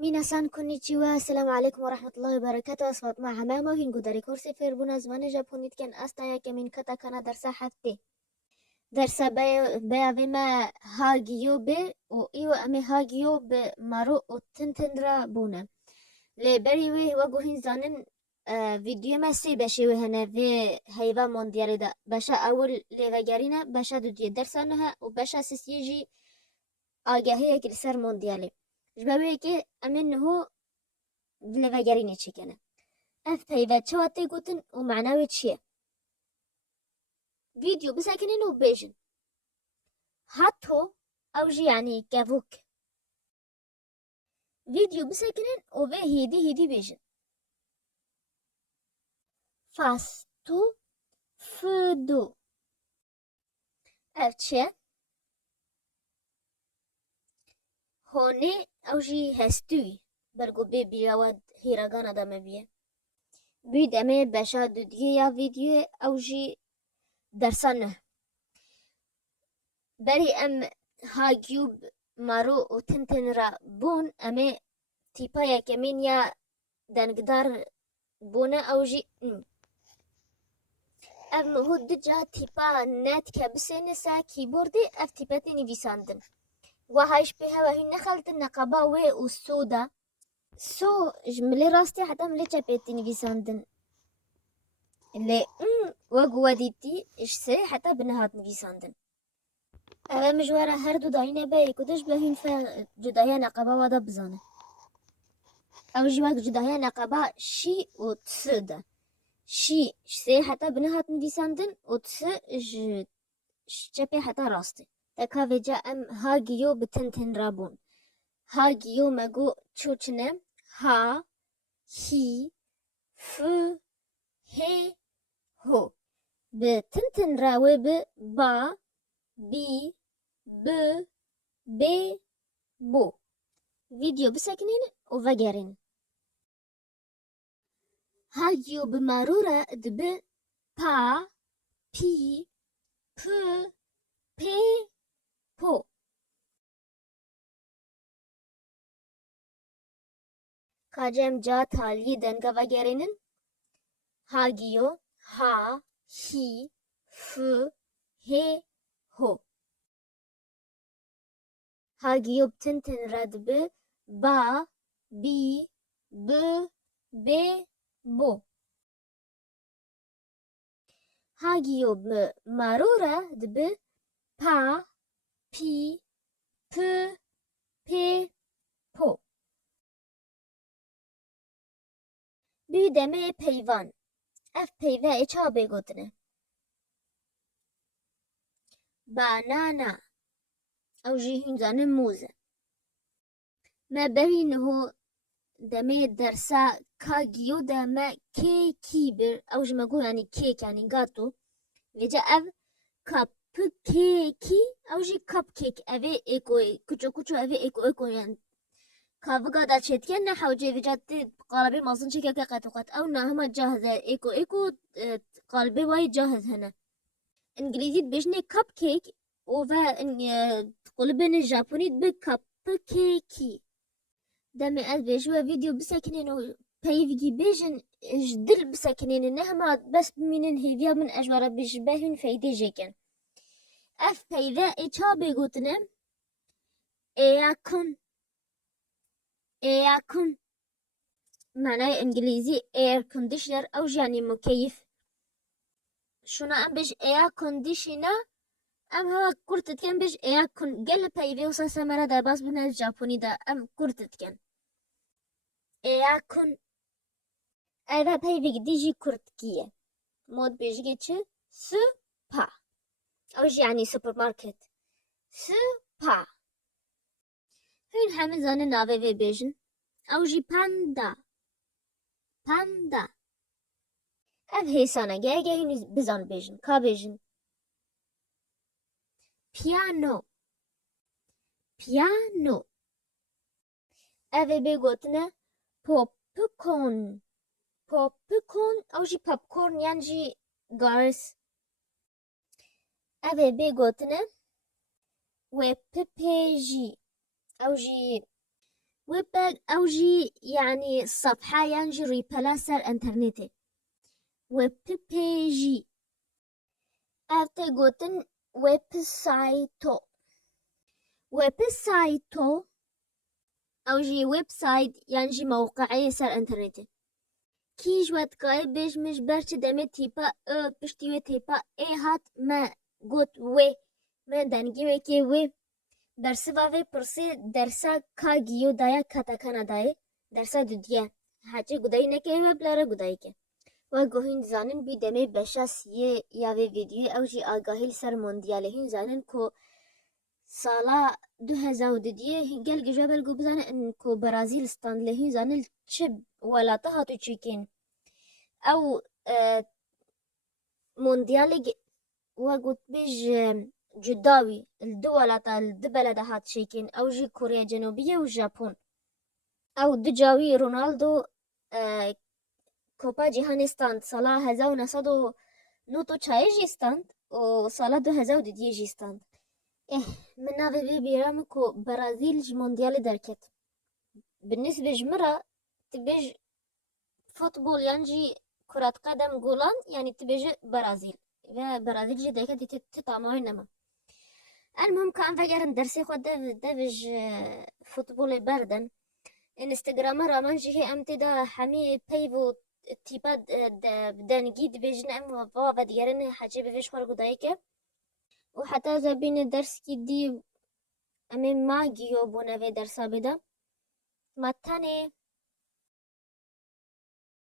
مينا-san konnichiwa. Assalamu alaikum warahmatullahi wabarakatuh. Asfat ma hamama hingu dari kursi firbuna zmane Japonit ken astaya kemin katakana darsa hafte. Darsa baya vima hagiyo be o iyo ame hagiyo be maro o tintindra buna. Le beri we wagu hin zanin video ma se bashi we hana ve hayva mondiali da basha awul levagarina basha dudiye darsanaha u basha sisyeji آگاهی که سر موندیاله جبهه که امن هو لفجرینی چکنه اف پیوت شواتی گوتن و معناوی چیه فيديو بساكنين وبيجن حتو اوجي يعني كافوك فيديو بساكنين وبه هيدي بيجن فاستو فدو اف چیه هوني اوجي هستوي برگو بي بيراود هيراغانا دامه بيه بيد امي بشا دوديه يا فيديو اوجي درسانه بري ام هاجيوب مارو و تنتن را بون امي تيپا يا كمين يا دنگدار بونه اوجي ام هو دجا تيپا نت كبسين سا كيبوردي اف تيپاتي نيفيساندن وهايش بها وهي نخلت النقابة و السودا سو جملي راستي حتى ملي تشابيتي نيفيساندن اللي وقوة ديتي اش سي حتى بنهات نيفيساندن اوه مجوارا هر دو داينه باي كدش بهين فا جدايا نقابة ودا بزانه او جواك جدايا نقابة شي و تسدا شي سي حتى بنهات نيفيساندن و تس جابي حتى راستي تكا جا ام هاگيو بتنتن رابون هاگيو مگو چوچنه ها هي ف هي هو بتنتن راوي با بي ب بي بو فيديو بسكنين وفجرين هاجيو بمارورة دب با بي ب بي بو كاجم جا تالي دنگا وگرينن هاجيو ها هي ف هي هو هاگيو بتنتن ردب با بي ب بي بو هاگيو بمارورة دب با بي ب بي بو büdeme peyvan ev peyve eça bêgotine banana ew jî hûn zanin mûz e me berî niho demê dersa kagiyo de me kêkî bir ew ji me got yanî kêk yanî gato vêce ev cupcake ew jî cupcake ev ê êkoyê kuço kuço ev ê êko yan كافقا دا تشيتكن حوجي فيجات قالبي مازن شكا قطقت او نهما جاهزة ايكو قالبي واي جاهز هنا انجليزي بيجني كاب كيك وفا قلبين الجابوني بكاب كيكي دامي از بيجوا فيديو بساكنين بيفجي بيجن جدل بساكنين نهما بس من هيفيا من اجوارا بيشبهن فايدي جيكن اف بيذا ايشا بيقوتنا اياكن اياكن معناه انجليزي اير كونديشنر او يعني مكيف شونا ام بيج اير كونديشنر ام هوا كورتت كان بيج اير كون قال بايفي وصا سمرا دا باس بنا الجابوني دا ام كورتت كان اير كون ايفا بايفي ديجي كورتكيه مود بيج جيتش سوبا او يعني سوبر ماركت سوبا هين حامل زان نافي في بيجن او جي باندا باندا ev hêsana gelge hîn bizan bêjin ka bêjin piano piano ev ê bêgotine popcorn popcorn ew jî popcorn yan jî garis ev ê bêgotine wê pipê jî ew jî ويب باج أو جي يعني صفحة ينجي ريبلا سر انترنتي. ويب بيجي أفتي قوتن ويب سايتو. ويب سايتو أو جي ويب سايت ينجي موقعي سر انترنتي. كي جوات قاي بيج مش برش دمي تيبا بشتيوي تيبا هات ما قوت وي ما دنگي وي كي وي درسا وی پرسی درسا کا گیو دایا کتا کنا دای درسا دودیه هاچی گدایی نکه و بلاره گدایی که و گوهین زانن بی دمه بشاس یا وی ویدیو او جی آگاهی سر موندیاله هین زانن کو سالا 2002 هنگل گجابل گو بزانن ان کو برازیل ستاند لهین زانن چه ولاتا هاتو چیکین او موندیاله و گوت بیج جداوي الدول الدبلة هات شيكين أو جي كوريا الجنوبية واليابان أو دجاوي رونالدو كوبا جهان ستاند صلاة هزاو نصدو نوتو تشاي جي ستاند وصلاة 2002 جي ستاند من نافي بي بيرامكو برازيل جي مونديال دركت بالنسبة جمرة تبيج فوتبول ينجي كرة قدم جولان يعني تبيج برازيل برازيل جي دركت تتعمل نما المهم كان فجر درسي خود دبج فوتبول بردن انستغرام رامان جي امتى دا حمي بيفو تيبا بدنجي دبجن ام بابا ديارن حاجه بفيش خرج دايكه وحتى زبين درس كي امي ما جيو بونا في درسا بدا ما تاني